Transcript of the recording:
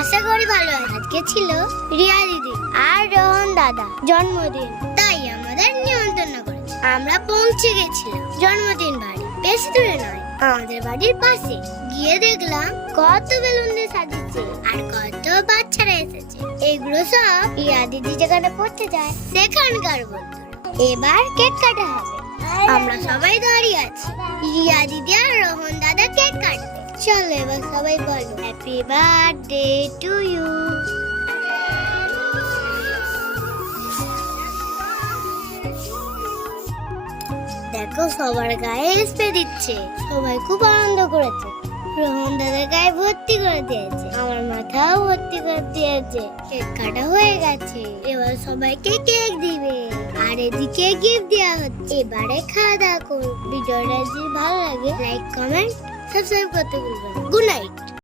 আশা করি ভালো আছে। আজকে ছিল রিয়া দিদি আর রোহন দাদা জন্মদিন, তাই আমাদের নিমন্ত্রণ করেছে। আমরা পৌঁছে গেছিলাম জন্মদিন বাড়ি, বেশি দূরে নয়, আমাদের বাড়ির পাশে। গিয়ে দেখলাম কত বেলুন দিয়ে সাজিয়েছে আর কত বাচ্চারা এসেছে। এগুলো সব রিয়া দিদি যেখানে পড়তে যায় সেখানকার বন্ধুরা। এবার কেক কাটা হবে, আমরা সবাই দাঁড়িয়ে আছি। রিয়া দিদি আর রোহন দাদা কেক কাটবে। চলো এবার সবাই বলো হ্যাপি বার্থডে টু ইউ। দেখো সবার গায়ে স্প্রে দিচ্ছে, সবাই খুব আনন্দ করেছে। রোহন দাদার গায়ে ভর্তি করে দিয়েছে, আমার মাথাও ভর্তি করে দিয়েছে। কেক কাটা হয়ে গেছে, এবার সবাইকে কেক দিবে আর এদিকে গিফট দেওয়া হচ্ছে। এবারে খাওয়া দাওয়া করবো। ভিডিওটা যদি ভালো লাগে লাইক কমেন্ট সাবস্ক্রাইব করতে ভুলবেন না। Good night.